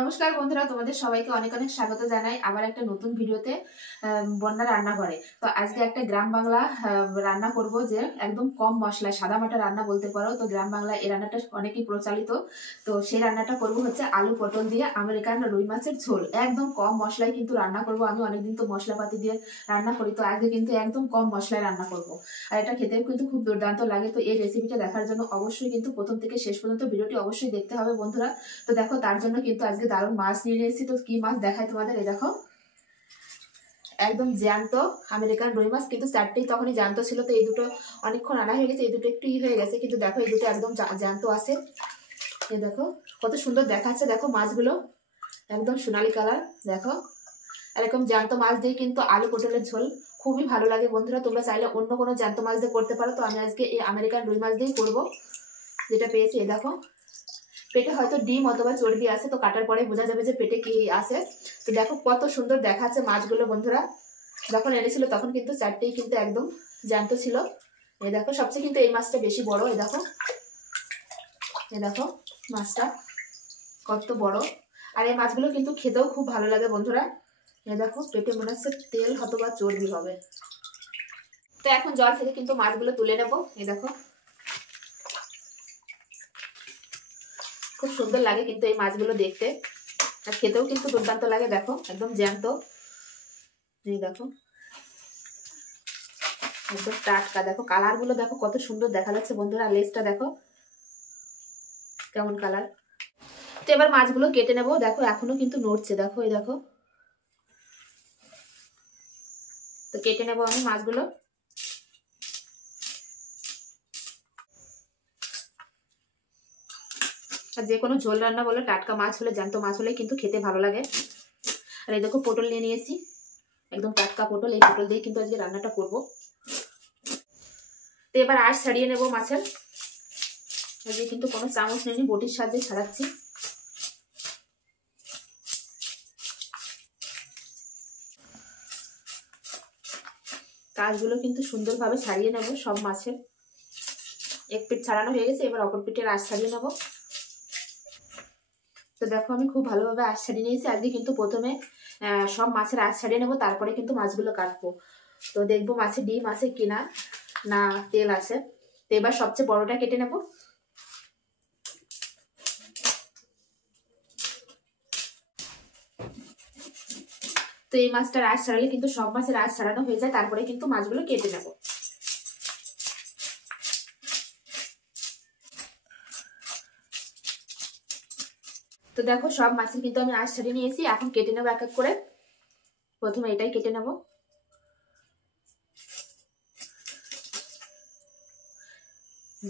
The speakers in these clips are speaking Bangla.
নমস্কার বন্ধুরা, তোমাদের সবাইকে অনেক অনেক স্বাগত জানাই আবার একটা নতুন ভিডিওতে। বন্যা রান্না করে তো আজকে একটা গ্রাম বাংলা রান্না করব, যে একদম কম মশলায় সাদা মাটা রান্না বলতে পারো। তো গ্রাম বাংলা এই রান্নাটা অনেকই প্রচলিত। তো সেই রান্নাটা করব হচ্ছে আলু পটল দিয়ে আমেরিকান রুই মাছের ঝোল। একদম কম মশলায় কিন্তু রান্না করব। আমি অনেকদিন তো মশলাপাতি দিয়ে রান্না করি, তো আজকে কিন্তু একদম কম মশলায় রান্না করব। আর এটা খেতেও কিন্তু খুব দুর্দান্ত লাগে। তো এই রেসিপিটা দেখার জন্য অবশ্যই কিন্তু প্রথম থেকে শেষ পর্যন্ত ভিডিওটি অবশ্যই দেখতে হবে বন্ধুরা। তো দেখো, তার জন্য কিন্তু আজকে দারুণ মাছ নিয়ে এসেছি। তো কি মাছ দেখায় তোমাদের, এই দেখো একদম জ্যান্ত আমেরিকান রুই মাছ। কিন্তু চারটেই তখনই জ্যান্ত ছিল, তো এই দুটো অনেকক্ষণ আনা হয়ে গেছে, এই দুটো একটু হয়ে গেছে, কিন্তু দেখো এই দুটো একদম জ্যান্ত আছে। এই দেখো কত সুন্দর দেখাচ্ছে, দেখো মাছগুলো একদম সোনালী কালার। দেখো এরকম জ্যান্ত মাছ দিয়ে কিন্তু আলু পটলের ঝোল খুবই ভালো লাগে বন্ধুরা। তোমরা চাইলে অন্য কোনো জ্যান্ত মাছ দিয়ে করতে পারো, তো আমি আজকে এই আমেরিকান রুই মাছ দিয়েই করবো যেটা পেয়েছি। এই দেখো পেটে হয়তো ডিম অথবা চর্বি আছে, তো কাটার পরে বোঝা যাবে যে পেটে কি আছে। তো দেখো কত সুন্দর দেখাচ্ছে মাছগুলো বন্ধুরা। যখন এনেছিল তখন কিন্তু চারটেই কিন্তু একদম জ্যান্ত ছিল। এই দেখো সবচেয়ে কিন্তু এই মাছটা বেশি বড়। এই দেখো মাছটা কত বড়। আর এই মাছগুলো কিন্তু খেতেও খুব ভালো লাগে বন্ধুরা। এই দেখো পেটে মনে হচ্ছে তেল অথবা চর্বি হবে। তো এখন জল থেকে কিন্তু মাছগুলো তুলে নেব। এই দেখো খুব সুন্দর লাগে কিন্তু এই মাছগুলো দেখতে, আর খেতেও কিন্তু দুর্দান্ত লাগে। দেখো একদম জ্যান্ত, এই দেখো একদম টাটকা। দেখো কালার গুলো দেখো কত সুন্দর দেখা যাচ্ছে বন্ধুরা। লেজটা দেখো কেমন কালার। তো এবার মাছগুলো কেটে নেবো। দেখো এখনো কিন্তু নড়ছে, দেখো এই দেখো। তো কেটে নেবো আমি মাছগুলো। আর যে কোনো ঝোল রান্না বলে টাটকা মাছ হলে, জ্যান্ত মাছ হলে কিন্তু খেতে ভালো লাগে। আর এই দেখো পটল নিয়ে নিয়েছি, একদম টাটকা পটল। এই পটল দিয়ে কিন্তু আজকে রান্নাটা করব। তো এবার আঁশ ছাড়িয়ে নেবো মাছের। আজকে কিন্তু কোনো চামচ নেই, বটির সাহায্যে ছাড়াচ্ছি। কাজগুলো কিন্তু সুন্দরভাবে ছাড়িয়ে নেবো সব মাছের। এক পিঠ ছাড়ানো হয়ে গেছে, এবার অপর পিঠের আঁশ ছাড়িয়ে নেবো। তো দেখো আমি খুব ভালোভাবে আঁশ ছাড়িয়ে নিয়েছি। আজকে কিন্তু প্রথমে সব মাছের আঁশ ছাড়িয়ে নেবো, তারপরে কিন্তু মাছগুলো কাটবো। তো দেখবো মাছে ডিম আছে কিনা, না তেল আছে। তো এবার সবচেয়ে বড়টা কেটে নেব। তো এই মাছটার আঁশ ছাড়ালে কিন্তু সব মাছের আঁশ ছাড়ানো হয়ে যায়, তারপরে কিন্তু মাছগুলো কেটে নেব। তো দেখো সব মাছের কিন্তু আমি আঁশ ছাড়িয়ে নিয়েছি, এখন কেটে নেবো এক এক করে। প্রথমে এটাই কেটে নেব।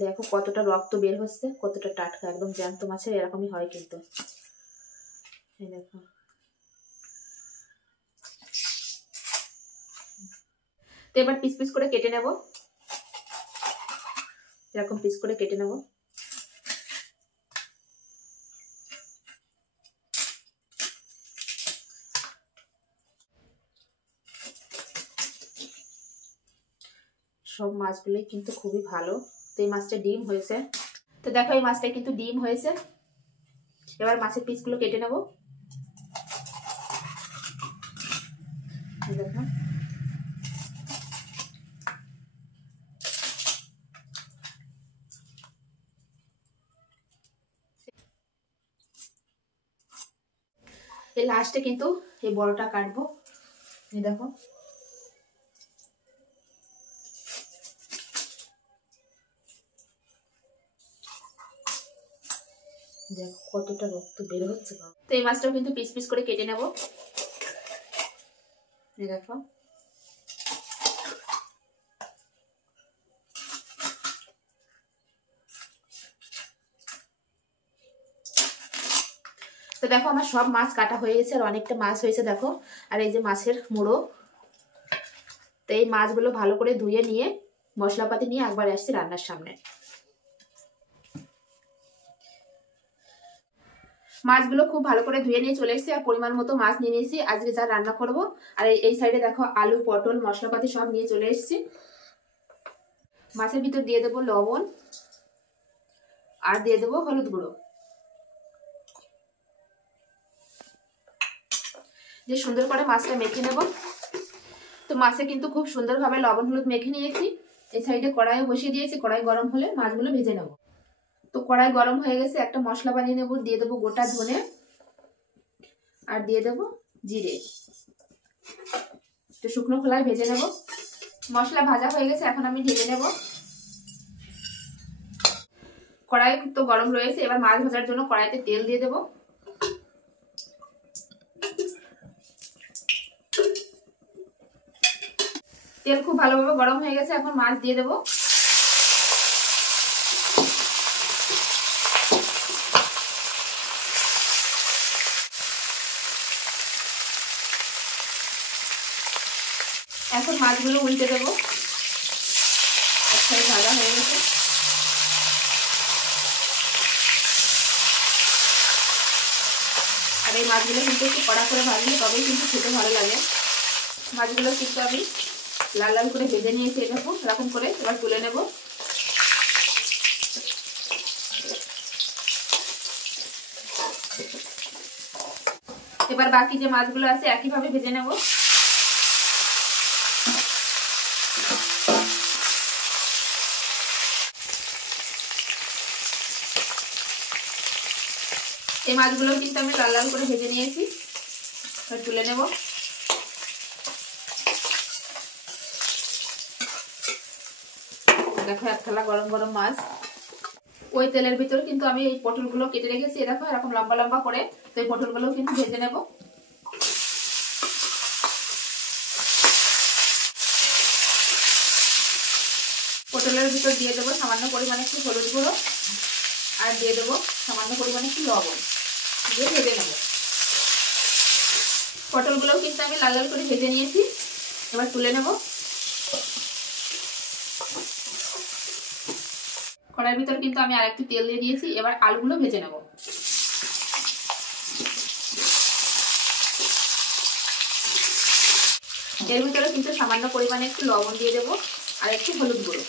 দেখো কতটা রক্ত বের হচ্ছে, কতটা টাটকা, একদম জ্যান্ত মাছের এরকমই হয় কিন্তু। এই দেখো তো এবার পিস পিস করে কেটে নেব, এরকম পিস করে কেটে নেব। সব মাছগুলোই কিন্তু খুবই ভালো। তো এই মাছটা ডিম হয়েছে। তো দেখো এই মাছটা কিন্তু ডিম হয়েছে। এবার মাছের পিসগুলো কেটে নেব। দেখো এই লাস্টে কিন্তু এই বড়টা কাটবো। এই দেখো দেখো কতটা রক্ত বের হচ্ছে। তো এই মাছটাও কিন্তু পিস পিস করে কেটে নেব। এই দেখো তো দেখো আমার সব মাছ কাটা হয়ে গেছে, আর অনেকটা মাছ হয়েছে দেখো। আর এই যে মাছের মুড়ো। তো এই মাছগুলো ভালো করে ধুয়ে নিয়ে মশলাপাতি নিয়ে একবার আসছি রান্নার সামনে। মাছগুলো খুব ভালো করে ধুয়ে নিয়ে চলে এসেছি, আর পরিমাণ মতো মাছ নিয়ে নিয়েছি আজকে যা রান্না করব। আর এই সাইডে দেখো আলু পটল মশলাপাতি সব নিয়ে চলে এসেছি। মাছের ভিতর দিয়ে দেবো লবণ, আর দিয়ে দেবো হলুদ গুঁড়ো। যে সুন্দর করে মাছটা মেখে নেব। তো মাছে কিন্তু খুব সুন্দরভাবে লবণ হলুদ মেখে নিয়েছি। এই সাইডে কড়াইও বসিয়ে দিয়েছি, কড়াই গরম হলে মাছগুলো ভেজে নেব। তো কড়াই গরম হয়ে গেছে, একটা মশলা বানিয়ে নেব। দিয়ে দেবো গোটা ধনে আর দিয়ে দেবো জিরে, একটু শুকনো খোলায় ভেজে নেব। মশলা ভাজা হয়ে গেছে, এখন আমি ঢেলে নেব। কড়াই তো গরম রয়েছে, এবার মাছ ভাজার জন্য কড়াইতে তেল দিয়ে দেব। তেল খুব ভালোভাবে গরম হয়ে গেছে, এখন মাছ দিয়ে দেব। এখন মাছগুলো উল্টে দেব। একসাথে ভাজা হয়ে গেছে। আর এই মাছগুলো কিন্তু একটু কড়া করে ভাজলে তবেই কিন্তু খেতে ভালো লাগে। মাছগুলো কিন্তু আমি লাল লাল করে ভেজে নিয়েছি এরকম করে। এবার তুলে নেব। এবার বাকি যে মাছগুলো আছে একইভাবে ভেজে নেব। এই মাছগুলো কিন্তু আমি লাল লাল করে ভেজে নিয়েছি, এবার তুলে নেব। দেখো এক থালা গরম গরম মাছ। ওই তেলের ভিতরে কিন্তু আমি এই পটলগুলো কেটে রেখেছি, দেখো এরকম লম্বা লম্বা করে। তো এই পটলগুলো কিন্তু ভেজে নেব। পটলের ভিতর দিয়ে দেবো সামান্য পরিমাণে একটু হলুদ গুঁড়ো আর দিয়ে দেবো সামান্য পরিমাণে একটু লবণ, দিয়ে ভেজে নেব। পটলগুলো কিন্তু আমি লাল লাল করে ভেজে নিয়েছি, এবার তুলে নেব। কড়াইয়ের ভিতর কিন্তু আমি আরেকটু তেল দিয়ে দিয়েছি, এবার আলুগুলো ভেজে নেব। এর ভিতরে কিন্তু সামান্য পরিমাণে একটু লবণ দিয়ে দেবো আর একটু হলুদ গুঁড়ো।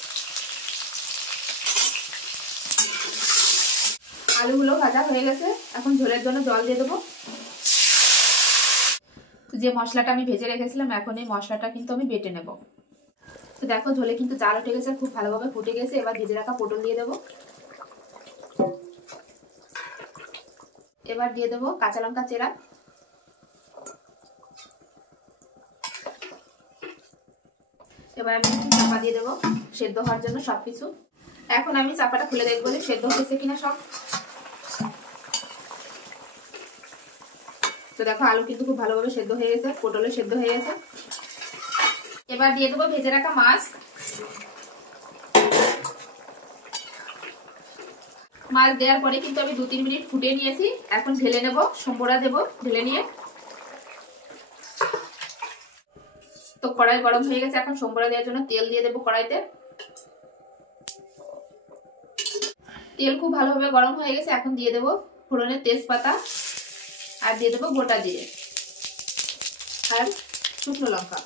আলুগুলো ভাজা হয়ে গেছে, এখন ঝোলের জন্য জল দিয়ে দেবো। যে মশলাটা আমি ভেজে রেখেছিলাম, এখন এই মশলাটা কিন্তু আমি বেটে নেব। তো দেখো ঝোলে কিন্তু জাল উঠে গেছে, খুব ভালোভাবে ফুটে গেছে। এবার ভেজে রাখা পটল দিয়ে দেবো। এবার দিয়ে দেবো কাঁচা লঙ্কা চেরা। এবার আমি একটু চাপা দিয়ে দেবো সেদ্ধ হওয়ার জন্য সবকিছু। এখন আমি চাপাটা খুলে দেখবো যে সেদ্ধ হয়েছে কিনা সব। তো দেখো আলু কিন্তু খুব ভালোভাবে সেদ্ধ হয়ে গেছে, পটলে সেদ্ধ হয়ে গেছে। এবার দিয়ে দেবো ভেজে রাখা মাছ। মাছ দেওয়ার পরে কিন্তু আমি 2-3 মিনিট ফুটিয়ে নিয়েছি। এখন ঢেলে নেব, সম্বরা দেব ঢেলে নিয়ে। তো কড়াই গরম হয়ে গেছে, এখন সম্বরা দেওয়ার জন্য তেল দিয়ে দেবো কড়াইতে। তেল খুব ভালোভাবে গরম হয়ে গেছে, এখন দিয়ে দেবো ফোড়নের তেজপাতা আর দিয়ে দেবো গোটা জিরে আর শুকনো লঙ্কা।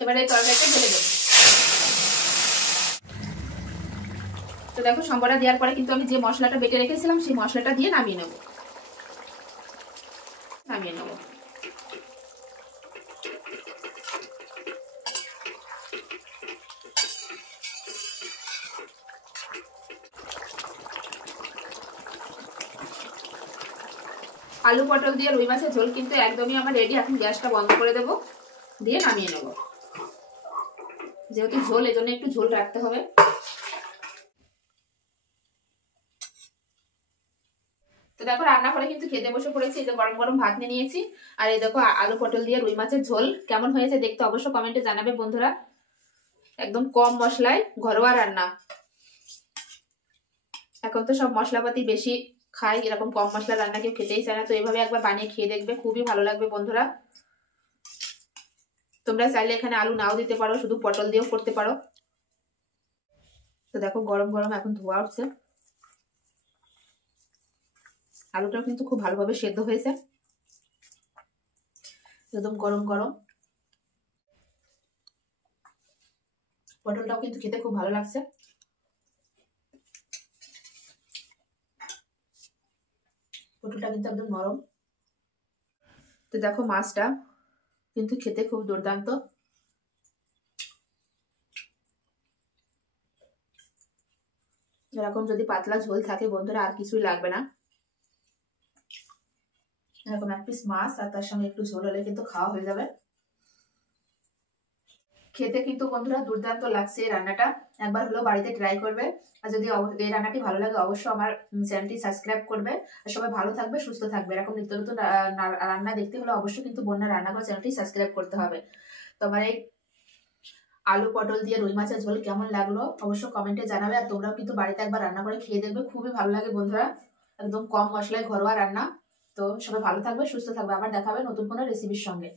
এবারে এই তরকারিটা ঢেলে দেবো। তো দেখো সম্বরা দেওয়ার পরে কিন্তু আমি যে মশলাটা বেটে রেখেছিলাম সেই মশলাটা দিয়ে নামিয়ে নেব। আলু পটল দিয়ে রুই মাছের ঝোল কিন্তু একদমই আমার রেডি। এখন গ্যাসটা বন্ধ করে দেব, দিয়ে নামিয়ে নেব। যেহেতু ঝোল, এজন্য একটু ঝোল রাখতে হবে। তো দেখো রান্না করে কিন্তু খেতে বসে পড়েছি। এই যে গরম গরম ভাত নিয়ে নিয়েছি, আর এই দেখো আলু পটল দিয়ে রুই মাছের ঝোল। কেমন হয়েছে দেখতে অবশ্য কমেন্টে জানাবে বন্ধুরা। একদম কম মশলায় ঘরোয়া রান্না। এখন তো সব মশলাপাতি বেশি খাই, এরকম কম মশলা রান্না কেউ খেতেই চায় না। তো এইভাবে একবার বানিয়ে খেয়ে দেখবে, খুবই ভালো লাগবে বন্ধুরা। তোমরা চাইলে এখানে আলু নাও দিতে পারো, শুধু পটল দিয়েও করতে পারো। তো দেখো গরম গরম এখন ধোয়া উঠছে। আলুটাও কিন্তু খুব ভালোভাবে সেদ্ধ হয়েছে, একদম গরম গরম। পটলটাও কিন্তু খেতে খুব ভালো লাগছে। পটলটা কিন্তু একদম নরম। তো দেখো মাছটা কিন্তু খেতে খুব দুর্দান্ত। এরকম যদি পাতলা ঝোল থাকে বন্ধুরা আর কিছুই লাগবে না, এরকম এক পিস মাছ আর তার সঙ্গে একটু ঝোল হলে কিন্তু খাওয়া হয়ে যাবে। খেতে কিন্তু বন্ধুরা দুর্দান্ত লাগছে এই রান্নাটা, একবার হলেও বাড়িতে ট্রাই করবে। আর যদি এই রান্নাটি ভালো লাগে অবশ্যই আমার চ্যানেলটি সাবস্ক্রাইব করবে। আর সবাই ভালো থাকবে, সুস্থ থাকবে। এরকম নিত্য নতুন রান্না দেখতে হলে অবশ্যই কিন্তু বন্যা রান্নাঘর চ্যানেলটি সাবস্ক্রাইব করতে হবে। তোমার এই আলু পটল দিয়ে রুই মাছের ঝোল কেমন লাগলো অবশ্যই কমেন্টে জানাবে। আর তোমরাও কিন্তু বাড়িতে একবার রান্না করে খেয়ে দেখবে, খুবই ভালো লাগে বন্ধুরা, একদম কম মশলায় ঘরোয়া রান্না। তো সবাই ভালো থাকবে, সুস্থ থাকবে, আবার দেখাবে নতুন কোনো রেসিপির সঙ্গে।